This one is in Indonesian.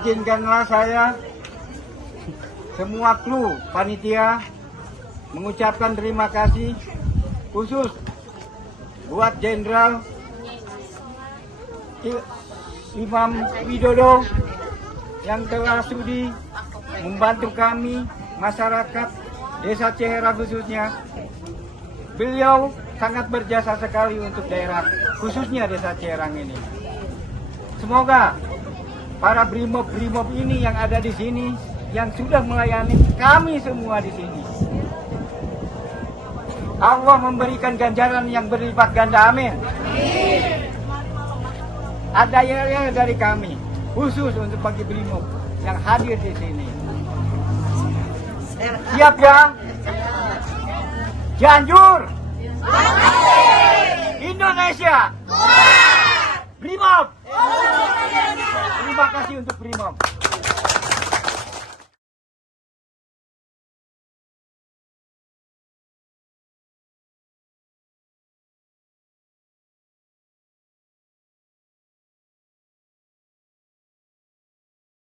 Izinkanlah saya, semua kru panitia, mengucapkan terima kasih khusus buat Jenderal Imam Widodo yang telah sudi membantu kami, masyarakat Desa Cihera khususnya. Beliau sangat berjasa sekali untuk daerah, khususnya Desa Ciherang ini. Semoga para brimob-brimob ini yang ada di sini, yang sudah melayani kami semua di sini, Allah memberikan ganjaran yang berlipat ganda, amin. Ada yang dari kami, khusus untuk bagi brimob yang hadir di sini. Siap ya? Cianjur, Indonesia, Brimob. Terima kasih untuk Brimob.